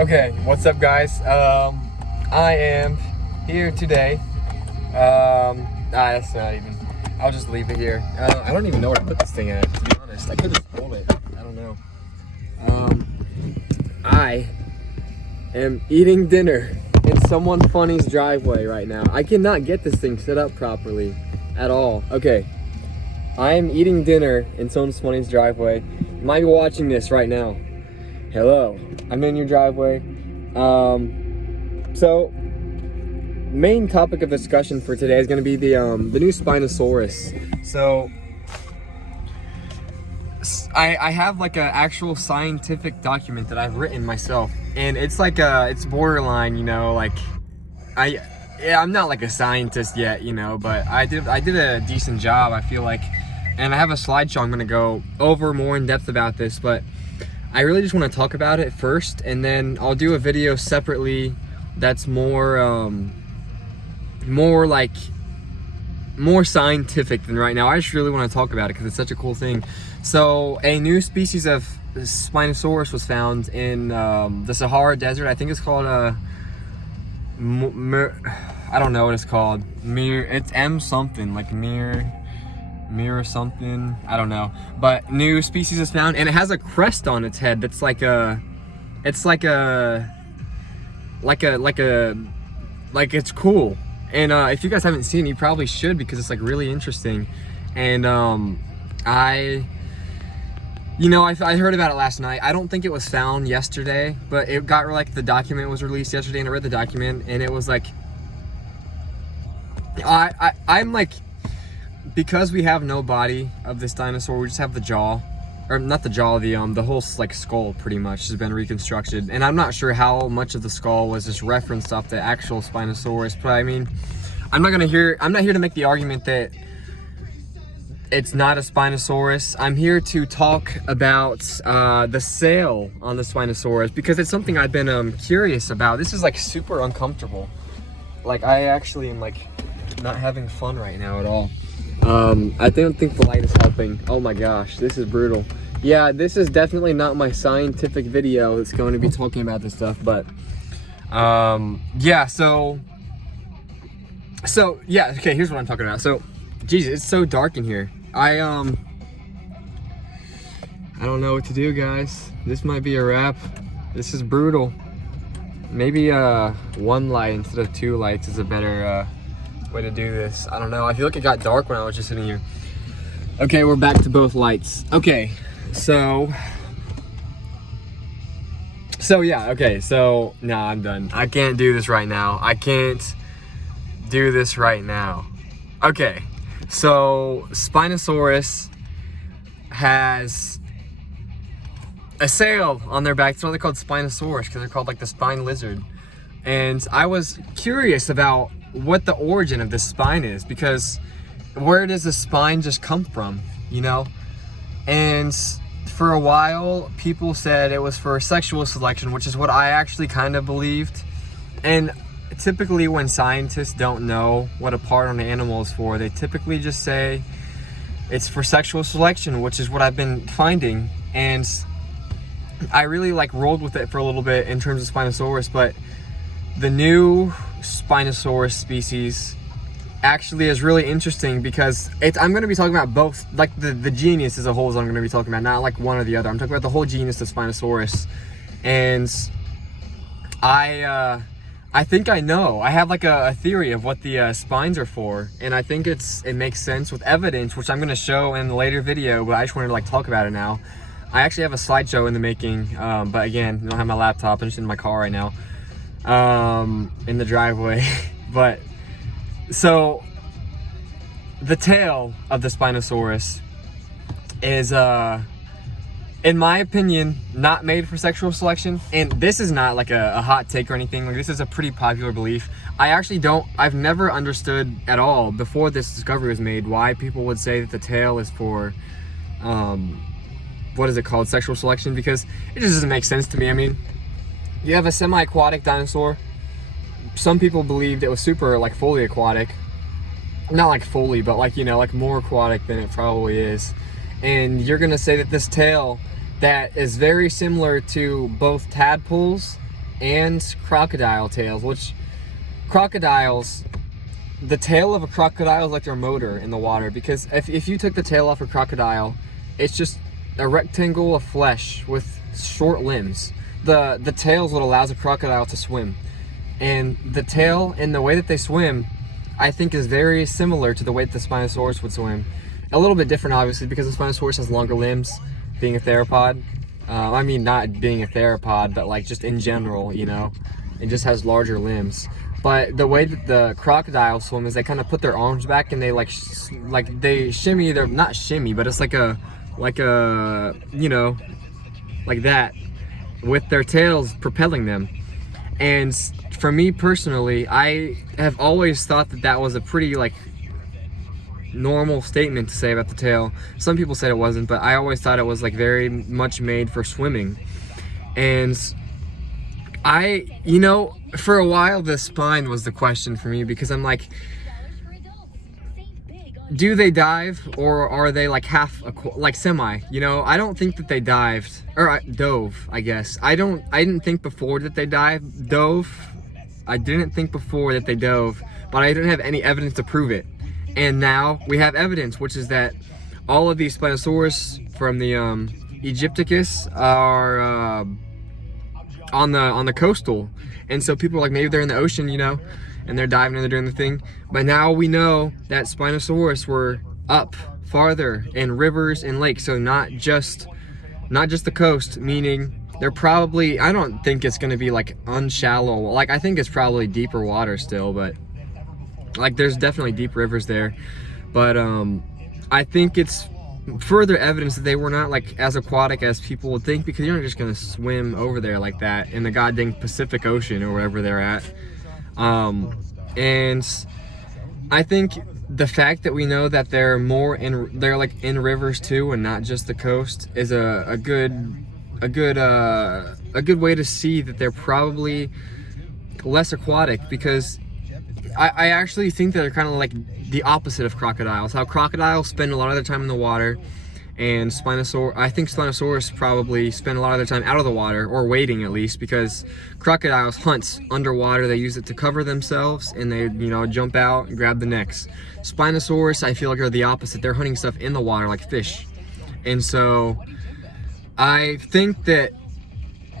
Okay, what's up, guys? I am here today. That's not even. I'll just leave it here. I don't even know where to put this thing at, to be honest. I could just hold it. I don't know. I am eating dinner in someone funny's driveway right now. I cannot get this thing set up properly at all. Okay, I am eating dinner in someone funny's driveway. You might be watching this right now. Hello, I'm in your driveway. So main topic of discussion for today is going to be the new spinosaurus. So I have like an actual scientific document that I've written myself, and it's like it's borderline, you know, like I'm not like a scientist yet, you know, but I did a decent job, I feel like, and I have a slideshow I'm going to go over more in depth about this, but I really just want to talk about it first, and then I'll do a video separately that's more scientific than right now. I just really want to talk about it because it's such a cool thing. So a new species of spinosaurus was found in the Sahara Desert. I think it's called I don't know what it's called. It's M something, like mirror something, I don't know, but new species is found, and it has a crest on its head that's like it's cool. And if you guys haven't seen it, you probably should, because it's like really interesting. And I heard about it last night. I don't think it was found yesterday, but it got, like, the document was released yesterday, and I read the document, and it was like, I'm like, because we have no body of this dinosaur, we just have the jaw, or not the jaw, the whole like skull pretty much has been reconstructed, and I'm not sure how much of the skull was just referenced off the actual Spinosaurus. But I mean, I'm not here to make the argument that it's not a Spinosaurus. I'm here to talk about the sail on the Spinosaurus, because it's something I've been curious about. This is like super uncomfortable. Like, I actually am like not having fun right now at all. I don't think the light is helping. Oh my gosh, this is brutal. Yeah, this is definitely not my scientific video that's going to be talking about this stuff, but yeah, so yeah, okay, here's what I'm talking about. So, Jesus, it's so dark in here. I don't know what to do, guys. This might be a wrap. This is brutal. Maybe one light instead of two lights is a better way to do this. I don't know. I feel like it got dark when I was just sitting here. Okay, we're back to both lights. Okay, so yeah, okay, so nah, I'm done. I can't do this right now. I can't do this right now. Okay, so Spinosaurus has a sail on their back. That's why they're called Spinosaurus, because they're called like the spine lizard. And I was curious about what the origin of this spine is, because where does the spine just come from, you know? And for a while, people said it was for sexual selection, which is what I actually kind of believed. And typically when scientists don't know what a part on an animal is for, they typically just say it's for sexual selection, which is what I've been finding. And I really like rolled with it for a little bit in terms of Spinosaurus, but the new Spinosaurus species actually is really interesting, because I'm going to be talking about both, like the genus as a whole is what I'm going to be talking about, not like one or the other. I'm talking about the whole genus of Spinosaurus. And I think I know. I have like a theory of what the spines are for, and I think it makes sense with evidence, which I'm going to show in a later video, but I just wanted to like talk about it now. I actually have a slideshow in the making, but again, I don't have my laptop. I'm just in my car right now, in the driveway. But so the tail of the Spinosaurus is in my opinion not made for sexual selection. And this is not like a hot take or anything. Like, this is a pretty popular belief. I've never understood at all before this discovery was made why people would say that the tail is for what is it called, sexual selection, because it just doesn't make sense to me. I mean, you have a semi-aquatic dinosaur. Some people believed it was super, like, fully aquatic. Not like fully, but like, you know, like more aquatic than it probably is. And you're gonna say that this tail that is very similar to both tadpoles and crocodile tails, which crocodiles, the tail of a crocodile is like their motor in the water, because if you took the tail off a crocodile, it's just a rectangle of flesh with short limbs. The tail is what allows a crocodile to swim. And the tail and the way that they swim, I think, is very similar to the way that the Spinosaurus would swim. A little bit different, obviously, because the Spinosaurus has longer limbs, being a theropod. I mean, not being a theropod, but like just in general, you know, it just has larger limbs. But the way that the crocodiles swim is they kind of put their arms back and they like they shimmy. They're not shimmy, but it's like a you know, like that, with their tails propelling them. And for me personally, I have always thought that that was a pretty like normal statement to say about the tail. Some people said it wasn't, but I always thought it was like very much made for swimming. And you know, for a while the spine was the question for me, because I'm like, do they dive, or are they like like semi? You know, I don't think that they dived, or dove, I guess. I didn't think before that they dove. I didn't think before that they dove, but I didn't have any evidence to prove it. And now we have evidence, which is that all of these Spinosaurus from the Egypticus are on the coastal, and so people are like, maybe they're in the ocean, you know, and they're diving and they're doing the thing. But now we know that Spinosaurus were up farther in rivers and lakes, so not just the coast, meaning they're probably, I don't think it's going to be like unshallow, like I think it's probably deeper water still, but like there's definitely deep rivers there. But I think it's further evidence that they were not like as aquatic as people would think, because you're not just going to swim over there like that in the goddamn Pacific Ocean or wherever they're at. And I think the fact that we know that they're like in rivers too, and not just the coast, is a good way to see that they're probably less aquatic, because I actually think that they're kind of like the opposite of crocodiles. How crocodiles spend a lot of their time in the water, and I think Spinosaurus probably spend a lot of their time out of the water, or waiting at least, because crocodiles hunt underwater. They use it to cover themselves, and they, you know, jump out and grab the necks. Spinosaurus, I feel like, are the opposite. They're hunting stuff in the water like fish. And so I think that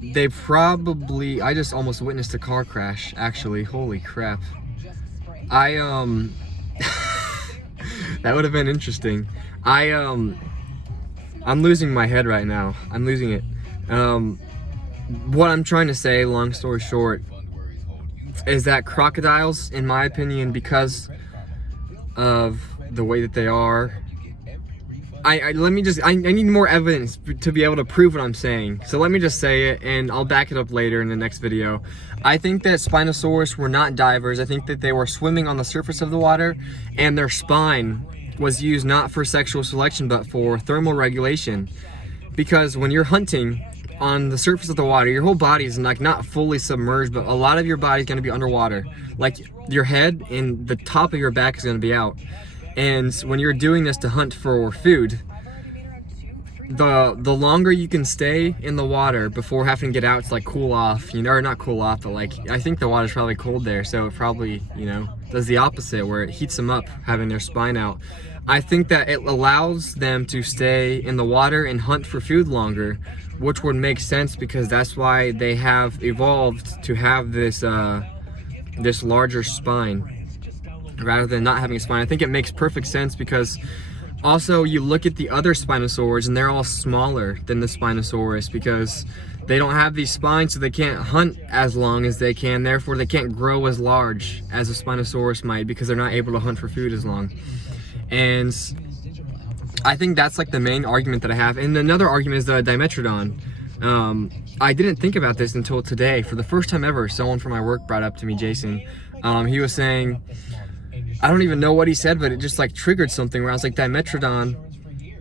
they probably, I just almost witnessed a car crash, actually. Holy crap. That would have been interesting. I'm losing my head right now. I'm losing it. What I'm trying to say, long story short, is that crocodiles, in my opinion, because of the way that they are, I need more evidence to be able to prove what I'm saying. So let me just say it, and I'll back it up later in the next video. I think that Spinosaurus were not divers. I think that they were swimming on the surface of the water, and their spine was used not for sexual selection, but for thermal regulation. Because when you're hunting on the surface of the water, your whole body is like not fully submerged, but a lot of your body is going to be underwater. Like your head and the top of your back is going to be out. And when you're doing this to hunt for food, the longer you can stay in the water before having to get out to like cool off, you know, or not cool off, but like, I think the water's probably cold there, so it probably, you know, does the opposite, where it heats them up having their spine out. I think that it allows them to stay in the water and hunt for food longer, which would make sense, because that's why they have evolved to have this this larger spine rather than not having a spine. I think it makes perfect sense, because also you look at the other Spinosaurs and they're all smaller than the Spinosaurus, because they don't have these spines, so they can't hunt as long as they can. Therefore, they can't grow as large as a Spinosaurus might, because they're not able to hunt for food as long. And I think that's like the main argument that I have. And another argument is the Dimetrodon. I didn't think about this until today. For the first time ever, someone from my work brought up to me, Jason. He was saying, I don't even know what he said, but it just like triggered something, where I was like, Dimetrodon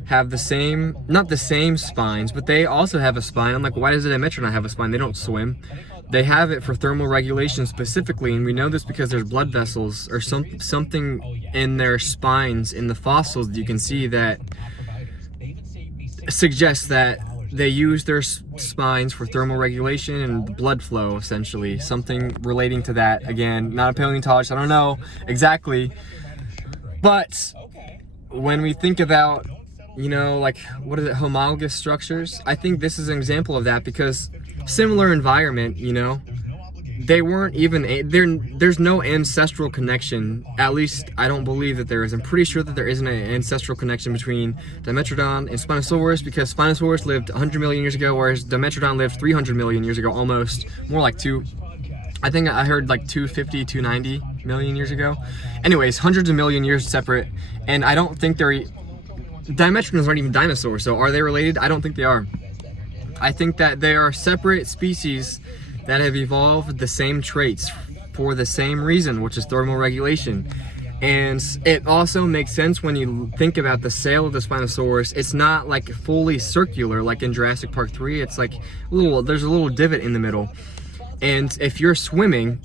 have the same, not the same spines, but they also have a spine. I'm like, why does a Dimetrodon have a spine? They don't swim. They have it for thermal regulation specifically, and we know this because there's blood vessels or something in their spines in the fossils that you can see that suggests that they use their spines for thermal regulation and blood flow, essentially. Something relating to that. Again, not a paleontologist, I don't know exactly. But when we think about, you know, like, what is it, homologous structures? I think this is an example of that, because similar environment, you know, they weren't even, there's no ancestral connection. At least I don't believe that there is. I'm pretty sure that there isn't an ancestral connection between Dimetrodon and Spinosaurus, because Spinosaurus lived 100 million years ago, whereas Dimetrodon lived 300 million years ago, almost. More like I think I heard like 250, 290 million years ago. Anyways, hundreds of million years separate, and I don't think Dimetrodons aren't even dinosaurs, so are they related? I don't think they are. I think that they are separate species that have evolved the same traits for the same reason, which is thermal regulation. And it also makes sense when you think about the sail of the Spinosaurus. It's not like fully circular like in Jurassic Park 3. It's like there's a little divot in the middle. And if you're swimming,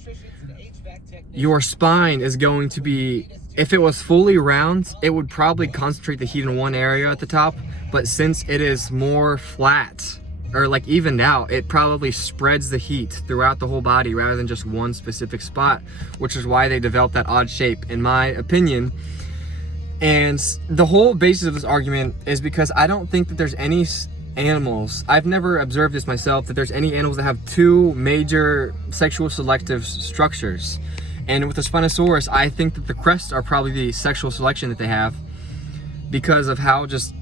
your spine is going to be, if it was fully round, it would probably concentrate the heat in one area at the top. But since it is more flat, or like evened out, it probably spreads the heat throughout the whole body rather than just one specific spot, which is why they developed that odd shape, in my opinion. And the whole basis of this argument is because I don't think that there's any animals, I've never observed this myself, that there's any animals that have two major sexual selective structures. And with the Spinosaurus, I think that the crests are probably the sexual selection that they have, because of how just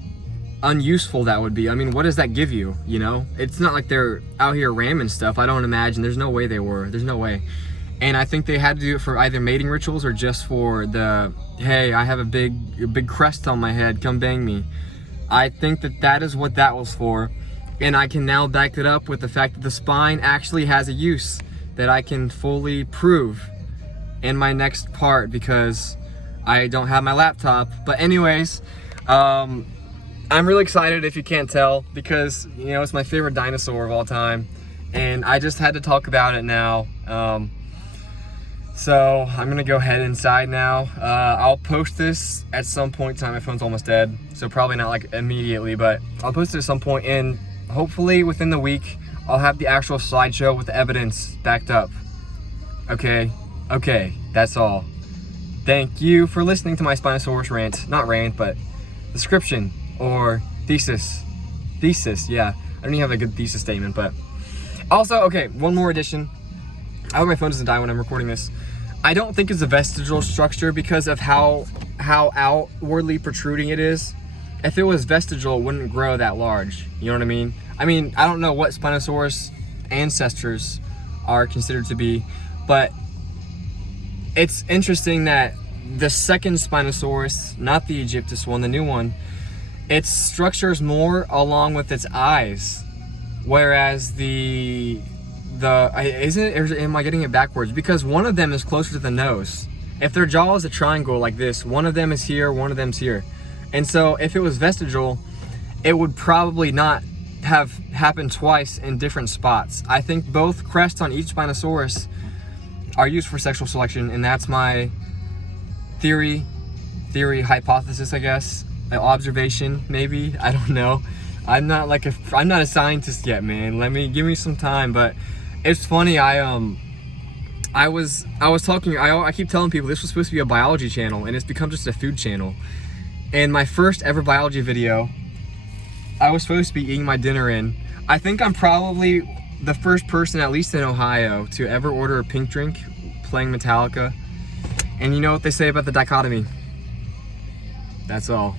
unuseful that would be. I mean, what does that give you, you know? It's not like they're out here ramming stuff. I don't imagine. There's no way they were. There's no way. And I think they had to do it for either mating rituals or just for the, hey, I have a big crest on my head, come bang me. I think that that is what that was for. And I can now back it up with the fact that the spine actually has a use that I can fully prove in my next part, because I don't have my laptop. But anyways, I'm really excited, if you can't tell, because, you know, it's my favorite dinosaur of all time, and I just had to talk about it now. So I'm gonna go head inside now. I'll post this at some point in time. My phone's almost dead, so probably not like immediately, but I'll post it at some point, and hopefully within the week I'll have the actual slideshow with the evidence backed up. Okay, that's all. Thank you for listening to my Spinosaurus rant. Not rant, but description or thesis. Yeah, I don't even have a good thesis statement, but also, okay, one more addition. I hope my phone doesn't die when I'm recording this. I don't think it's a vestigial structure because of how outwardly protruding it is. If it was vestigial, it wouldn't grow that large. You know what I mean? I don't know what Spinosaurus ancestors are considered to be, but it's interesting that the second Spinosaurus, not the Egyptus one, the new one, its structure is more along with its eyes, whereas am I getting it backwards? Because one of them is closer to the nose. If their jaw is a triangle like this, one of them is here, one of them's here. And so if it was vestigial, it would probably not have happened twice in different spots. I think both crests on each Spinosaurus are used for sexual selection, and that's my theory, hypothesis, I guess, observation, maybe, I don't know. I'm not a scientist yet, man. Give me some time. But it's funny, I keep telling people this was supposed to be a biology channel, and it's become just a food channel. And my first ever biology video, I was supposed to be eating my dinner in. I think I'm probably the first person, at least in Ohio, to ever order a pink drink playing Metallica. And you know what they say about the dichotomy? That's all.